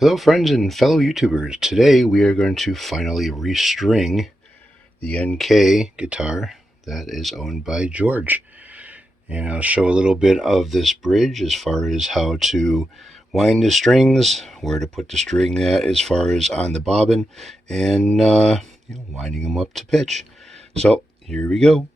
Hello friends and fellow YouTubers. Today we are going to finally restring the NK guitar that is owned by George. And I'll show a little bit of this bridge as far as how to wind the strings, where to put the string at as far as on the bobbin, and winding them up to pitch. So here we go.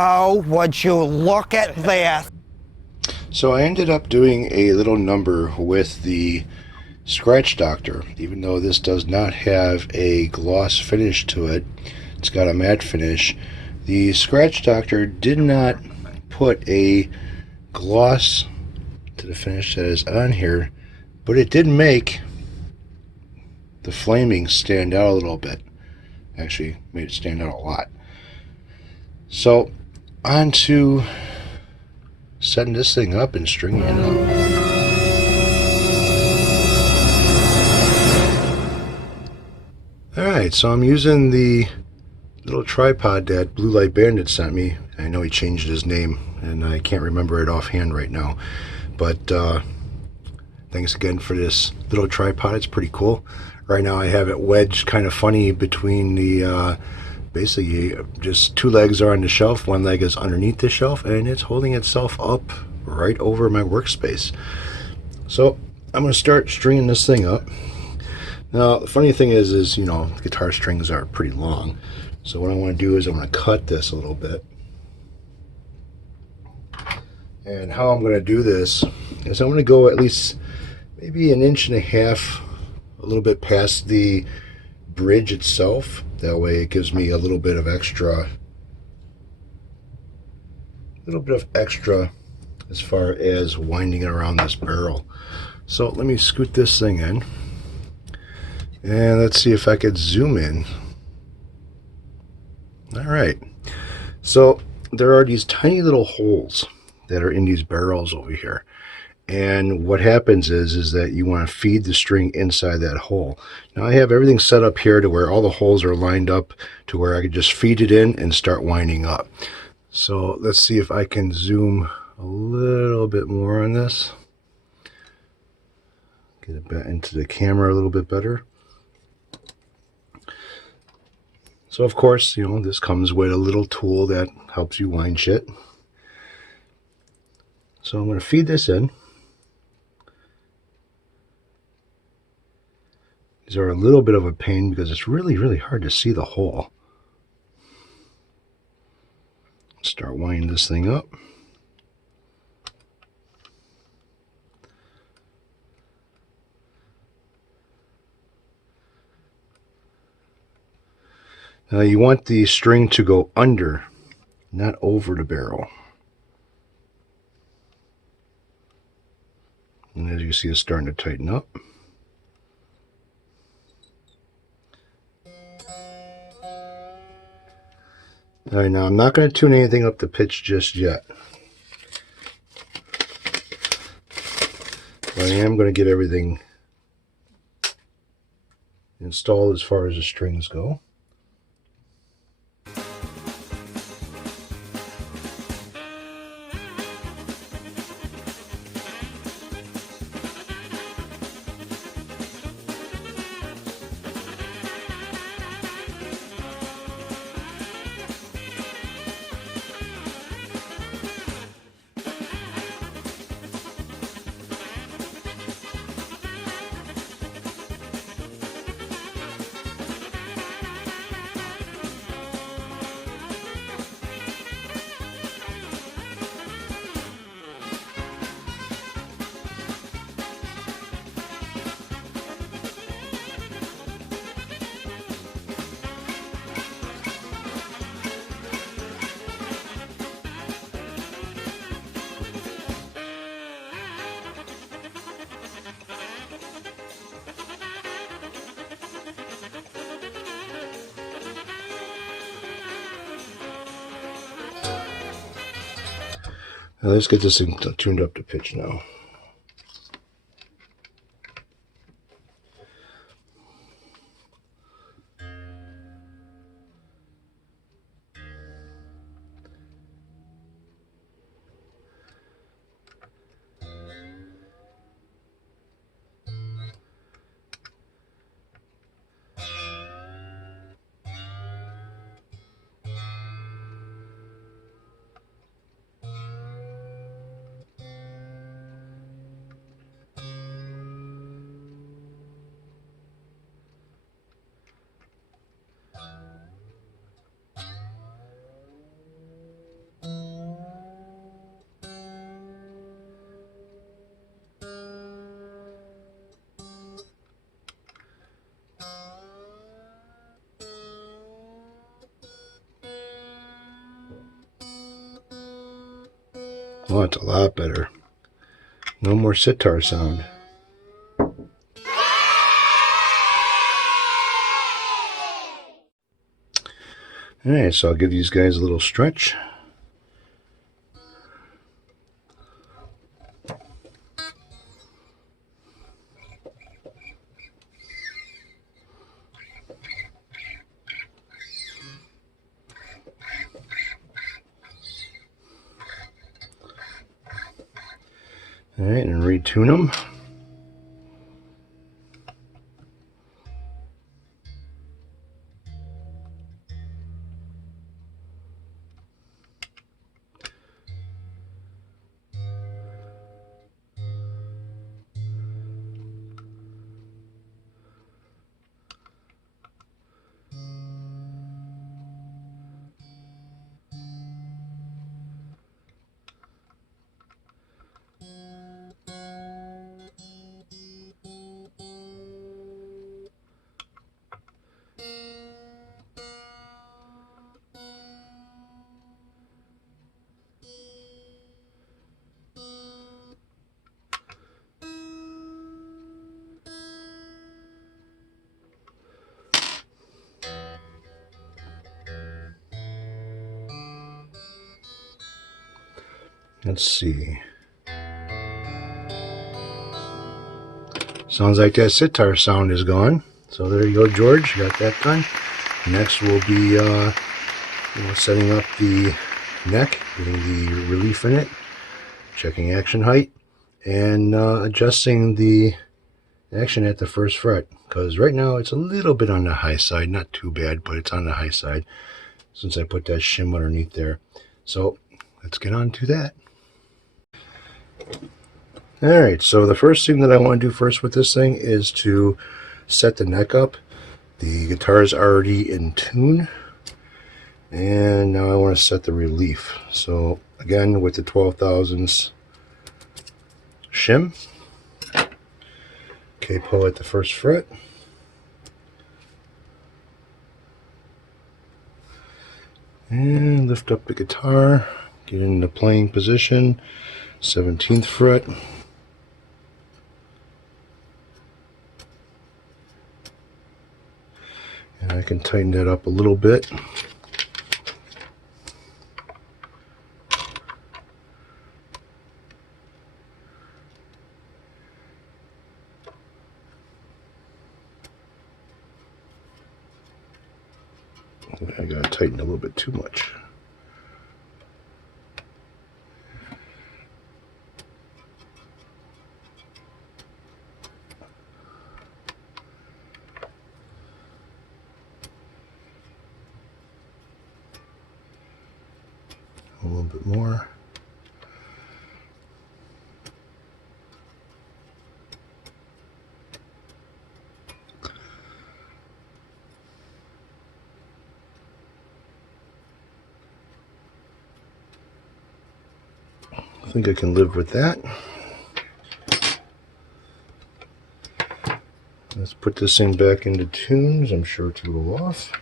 Oh, would you look at that? So I ended up doing a little number with the Scratch Doctor. Even though this does not have a gloss finish to it, it's got a matte finish. The Scratch Doctor did not put a gloss to the finish that is on here, but it did make the flaming stand out a little bit. Actually made it stand out a lot. So on to setting this thing up and stringing it up. Alright, so I'm using the little tripod that Blue Light Bandit sent me. I know he changed his name and I can't remember it offhand right now, but thanks again for this little tripod. It's pretty cool. Right now I have it wedged kind of funny between the basically just two legs are on the shelf, one leg is underneath the shelf, and it's holding itself up right over my workspace. So I'm going to start stringing this thing up. Now the funny thing is you know, guitar strings are pretty long, so what I want to do is I'm going to cut this a little bit. And how I'm going to do this is I'm going to go at least maybe 1.5 inches, a little bit past the bridge itself. That way it gives me a little bit of extra as far as winding it around this barrel. So let me scoot this thing in, and let's see if I could zoom in. Alright, so there are these tiny little holes that are in these barrels over here. And what happens is that you want to feed the string inside that hole. Now I have everything set up here to where all the holes are lined up to where I can just feed it in and start winding up. So let's see if I can zoom a little bit more on this. Get it back into the camera a little bit better. So of course, you know, this comes with a little tool that helps you wind shit. So I'm going to feed this in. These are a little bit of a pain because it's really hard to see the hole. Start winding this thing up. Now you want the string to go under, not over the barrel. And as you see, it's starting to tighten up. Alright, now I'm not going to tune anything up to pitch just yet. But I am going to get everything installed as far as the strings go. Now let's get this thing tuned up to pitch now. Oh, it's a lot better. No more sitar sound. Alright, so I'll give these guys a little stretch. Alright, and retune them. Let's see. Sounds like that sitar sound is gone. So there you go, George. Got that done. Next we'll be setting up the neck, getting the relief in it, checking action height, and adjusting the action at the first fret. Because right now it's a little bit on the high side. Not too bad, but it's on the high side since I put that shim underneath there. So let's get on to that. Alright, so the first thing that I want to do first with this thing is to set the neck up. The guitar is already in tune, and now I want to set the relief. So again, with the 12,000s shim, capo at the first fret, and lift up the guitar, get in the playing position, 17th fret. And I can tighten that up a little bit. I gotta tighten a little bit too much. A little bit more. I think I can live with that. Let's put this thing back into tunes. I'm sure it's a little off.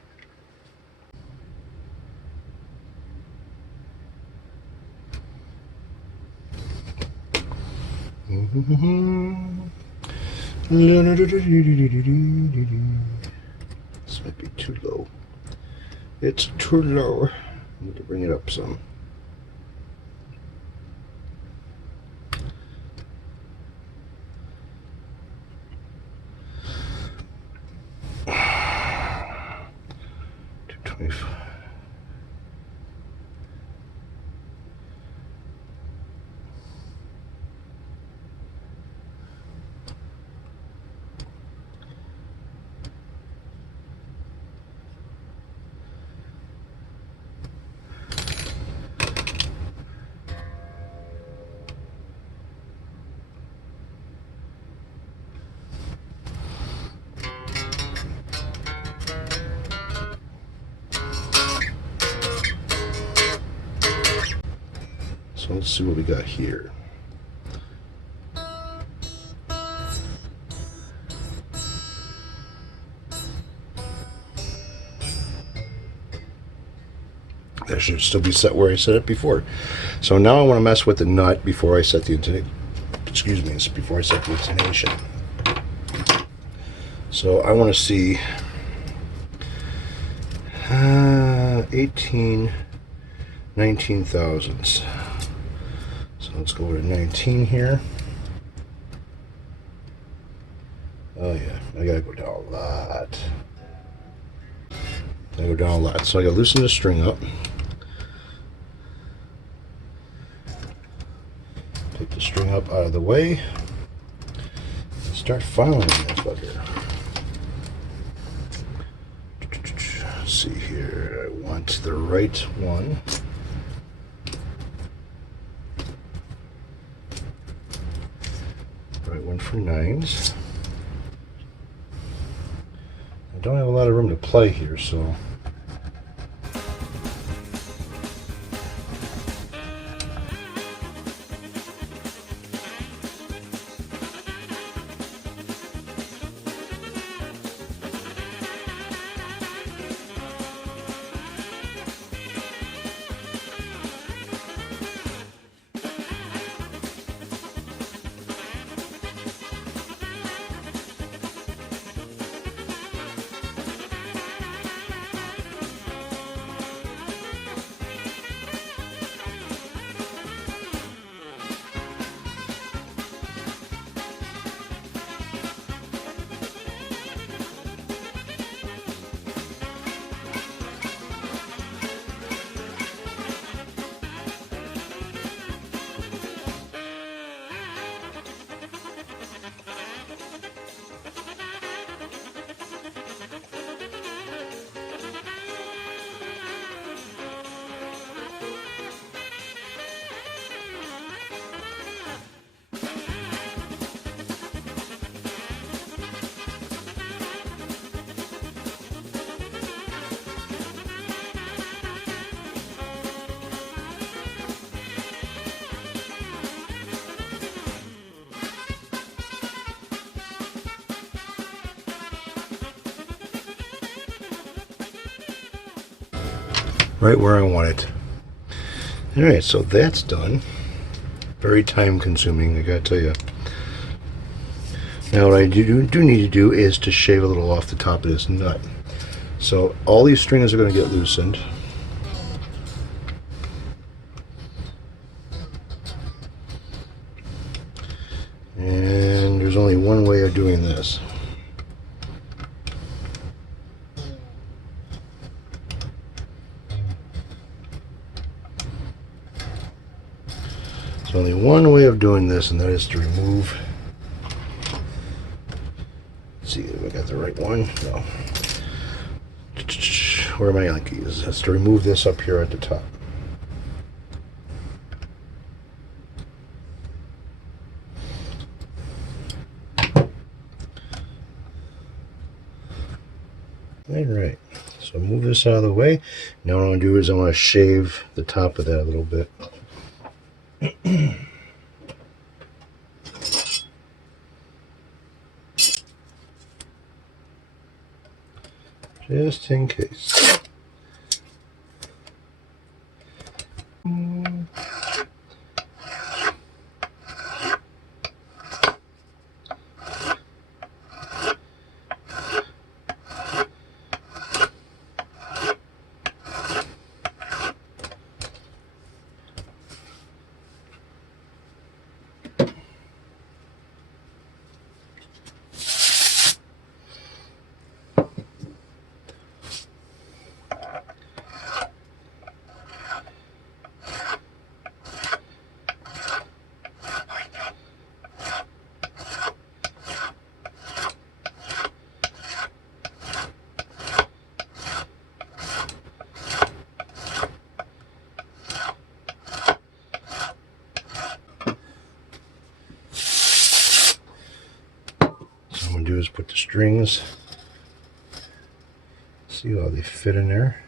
This might be too low. It's too low. I need to bring it up some. So let's see what we got here. That should still be set where I set it before. So now I want to mess with the nut before I set the before I set the intonation. So I want to see 18, 19 thousandths. So let's go to 19 here. Oh yeah, I gotta go down a lot. So I gotta loosen the string up. Take the string up out of the way. And start filing that fucker. Let's see here. I want the right one. Right one for nines. I don't have a lot of room to play here, so right where I want it. Alright, so that's done. Very time consuming, I gotta tell you. Now what I do need to do is to shave a little off the top of this nut. So all these strings are going to get loosened. And there's only one way of doing this. There's only one way of doing this, and that is to remove. Let's see if I got the right one. No. Where are my Yankees? That's to remove this up here at the top. Alright, so move this out of the way. Now what I want to do is I want to shave the top of that a little bit. Just in case. What I'm going to do is put the strings, see how they fit in there.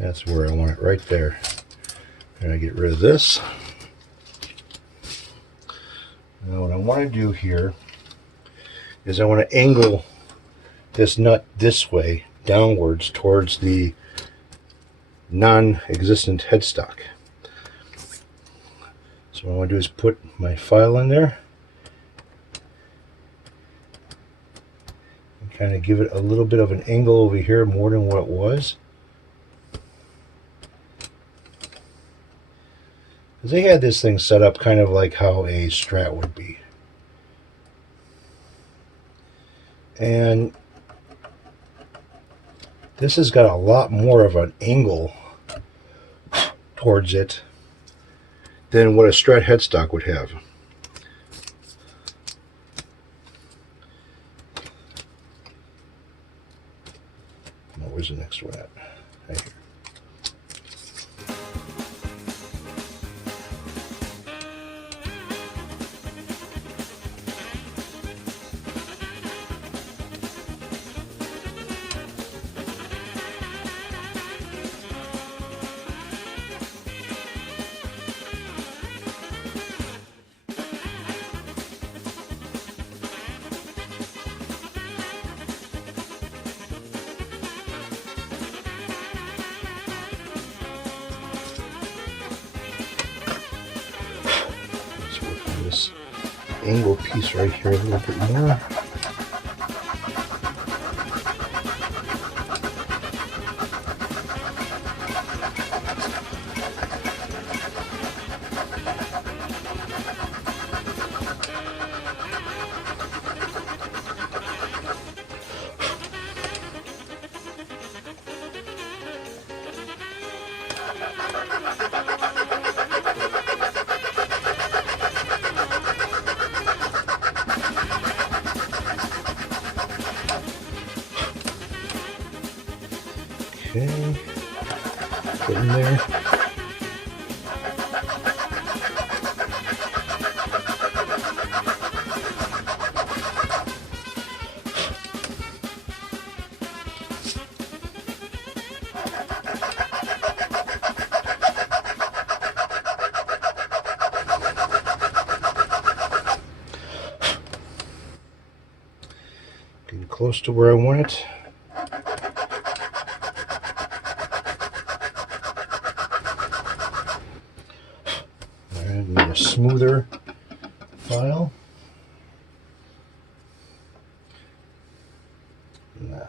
That's where I want it, right there. And I get rid of this. Now what I want to do here is I want to angle this nut this way, downwards towards the non-existent headstock. So what I want to do is put my file in there and kind of give it a little bit of an angle over here, more than what it was. Because they had this thing set up kind of like how a Strat would be. And this has got a lot more of an angle towards it than what a Strat headstock would have. Oh, where's the next one at? Right here. Let's work on this angle piece right here a little bit more. Okay, put in there. Getting close to where I want it. And a smoother file. Nah.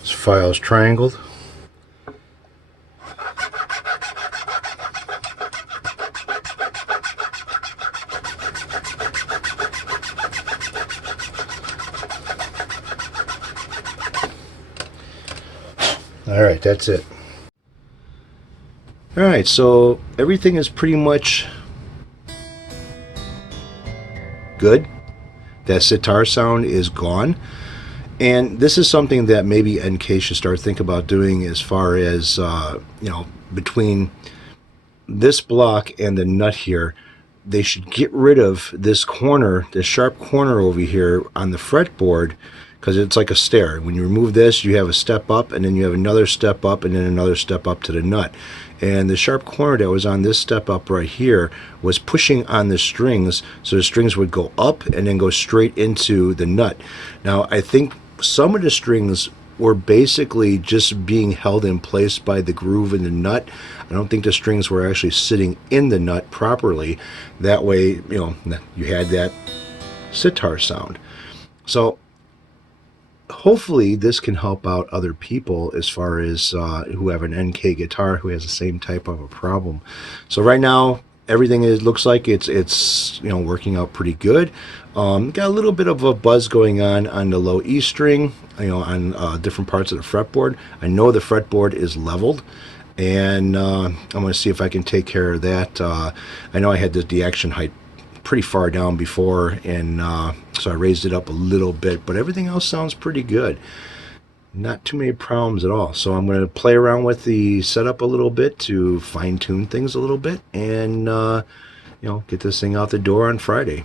This file is triangled. Alright, that's it. Alright, so everything is pretty much good. That sitar sound is gone. And this is something that maybe NK should start thinking about doing as far as, between this block and the nut here. They should get rid of this corner, this sharp corner over here on the fretboard, because it's like a stair. When you remove this, you have a step up, and then you have another step up, and then another step up to the nut. And the sharp corner that was on this step up right here was pushing on the strings, so the strings would go up and then go straight into the nut. Now, I think some of the strings were basically just being held in place by the groove in the nut. I don't think the strings were actually sitting in the nut properly. That way, you had that sitar sound. So hopefully this can help out other people as far as who have an NK guitar who has the same type of a problem. So right now everything looks like it's working out pretty good. Got a little bit of a buzz going on the low E string, on different parts of the fretboard. I know the fretboard is leveled, and I'm going to see if I can take care of that. I know I had the action height pretty far down before, and so I raised it up a little bit, but everything else sounds pretty good. not too many problems at all. So I'm going to play around with the setup a little bit to fine tune things a little bit, and get this thing out the door on Friday.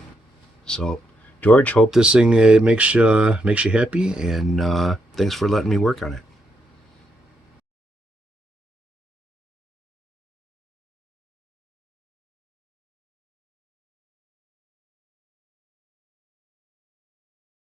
So, George, hope this thing makes you happy, and thanks for letting me work on it.